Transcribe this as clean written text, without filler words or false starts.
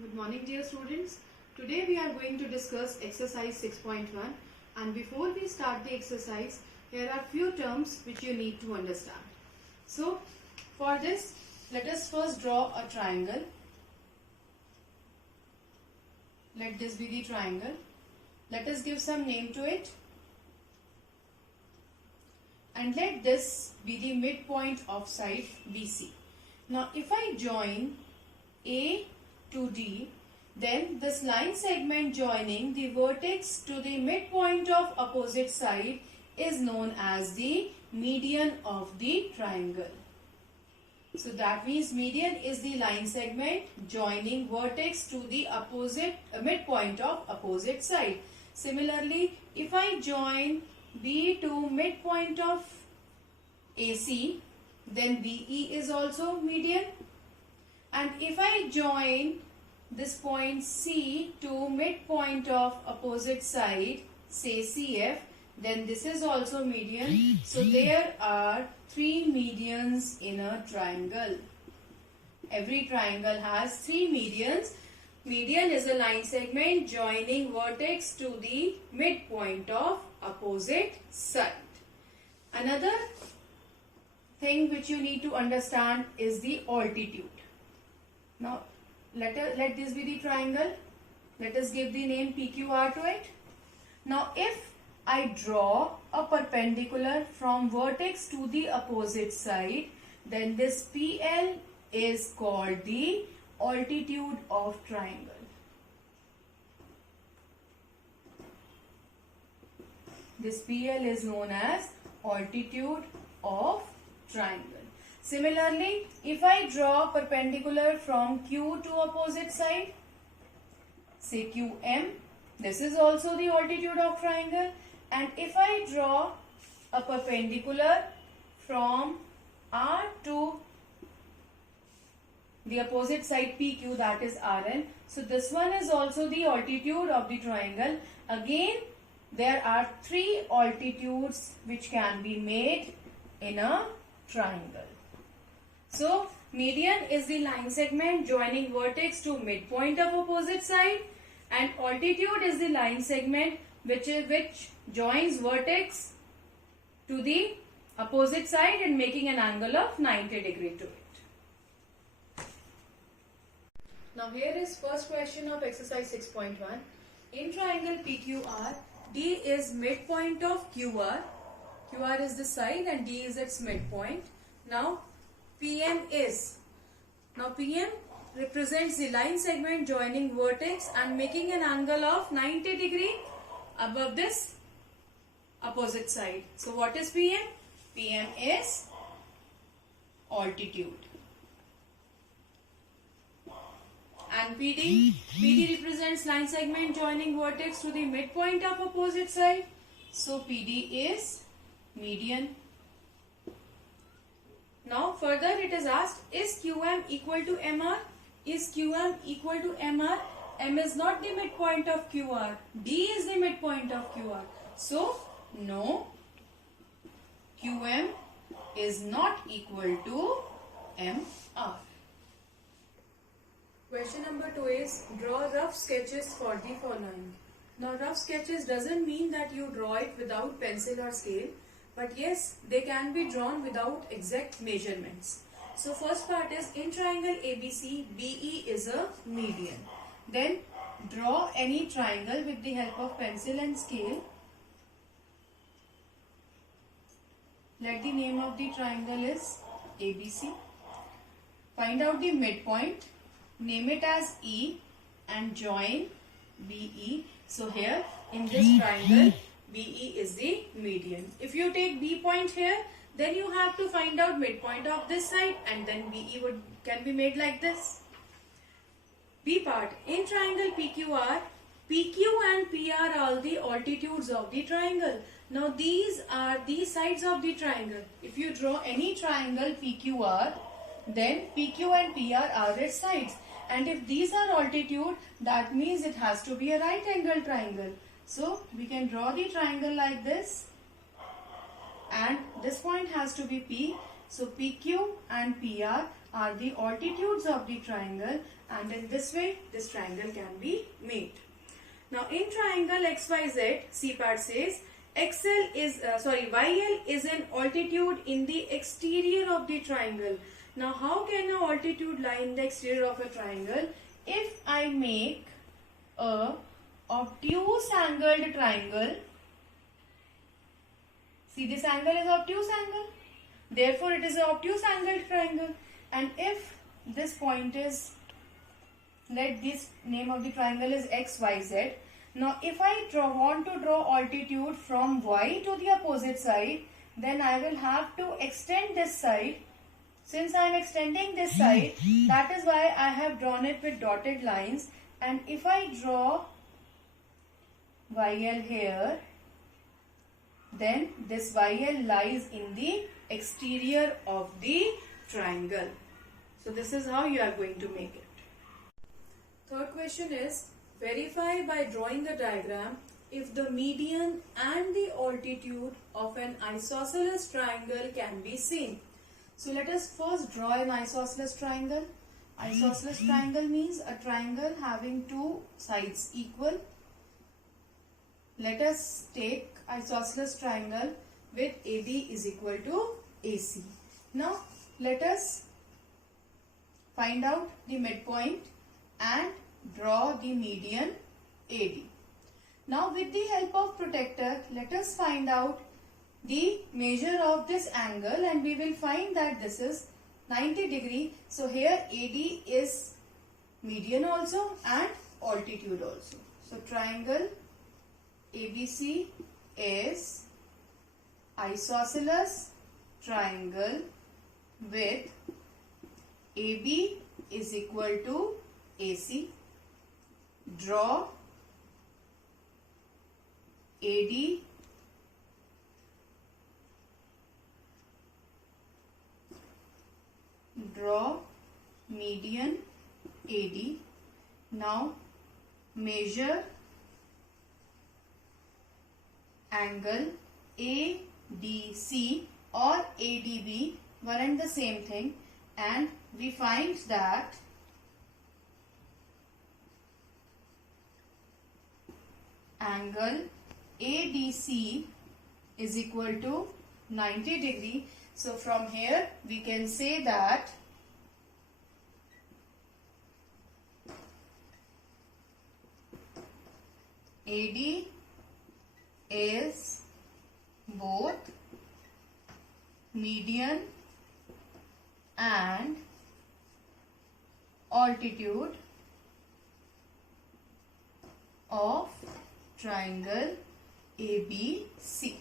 Good morning, dear students. Today we are going to discuss exercise 6.1, and before we start the exercise, here are few terms which you need to understand. So, for this, let us first draw a triangle. Let this be the triangle. Let us give some name to it. And let this be the midpoint of side BC. Now, if I join A to D, then this line segment joining the vertex to the midpoint of opposite side is known as the median of the triangle. So that means median is the line segment joining vertex to the opposite midpoint of opposite side. Similarly, if I join B to midpoint of AC, then BE is also median. And if I join this point C to midpoint of opposite side, say CF, then this is also median. So there are three medians in a triangle. Every triangle has three medians. Median is a line segment joining vertex to the midpoint of opposite side. Another thing which you need to understand is the altitude. Now, let this be the triangle. Let us give the name PQR to it. Now, if I draw a perpendicular from vertex to the opposite side, then this PL is called the altitude of triangle. This PL is known as altitude of triangle. Similarly, if I draw perpendicular from Q to opposite side, say QM, this is also the altitude of triangle. And if I draw a perpendicular from R to the opposite side PQ, that is RN. So this one is also the altitude of the triangle. Again, there are three altitudes which can be made in a triangle. So median is the line segment joining vertex to midpoint of opposite side, and altitude is the line segment which joins vertex to the opposite side and making an angle of 90 degree to it. Now here is first question of exercise 6.1. In triangle PQR, D is midpoint of QR. QR is the side and D is its midpoint. Now PM represents the line segment joining vertex and making an angle of 90 degree above this opposite side. So what is PM? PM is altitude. And PD represents line segment joining vertex to the midpoint of opposite side. So PD is median. Now further it is asked, is QM equal to MR? Is QM equal to MR? M is not the midpoint of QR. D is the midpoint of QR. So no, QM is not equal to MR. Question number 2 is, draw rough sketches for the following. Now rough sketches doesn't mean that you draw it without pencil or scale. But yes, they can be drawn without exact measurements. So first part is, in triangle ABC, BE is a median. Then draw any triangle with the help of pencil and scale. Let the name of the triangle is ABC. Find out the midpoint. Name it as E and join BE. So here in this triangle, BE is the median. If you take B point here, then you have to find out midpoint of this side and then BE can be made like this. B part, in triangle PQR, PQ and PR are the altitudes of the triangle. Now these are the sides of the triangle. If you draw any triangle PQR, then PQ and PR are its sides. And if these are altitude, that means it has to be a right angle triangle. So we can draw the triangle like this, and this point has to be P. So PQ and PR are the altitudes of the triangle, and in this way this triangle can be made. Now in triangle XYZ, CPAT says YL is an altitude in the exterior of the triangle. Now how can an altitude lie in the exterior of a triangle? If I make a obtuse angled triangle, see this angle is obtuse angle, therefore it is an obtuse angled triangle. And if this point is, let this name of the triangle is XYZ. Now if I want to draw altitude from Y to the opposite side, then I will have to extend this side. Since I am extending this side, that is why I have drawn it with dotted lines. And if I draw YL here, then this YL lies in the exterior of the triangle. So this is how you are going to make it. Third question is, verify by drawing a diagram if the median and the altitude of an isosceles triangle can be seen. So let us first draw an isosceles triangle. Isosceles triangle means a triangle having two sides equal. Let us take isosceles triangle with AB is equal to AC. Now let us find out the midpoint and draw the median AD. Now with the help of protractor, let us find out the measure of this angle, and we will find that this is 90 degree. So here AD is median also and altitude also. So triangle ABC is isosceles triangle with AB is equal to AC. Draw AD draw median AD. Now measure angle ADC or ADB, one and the same thing, and we find that angle ADC is equal to 90 degree. So from here we can say that AD is both median and altitude of triangle ABC.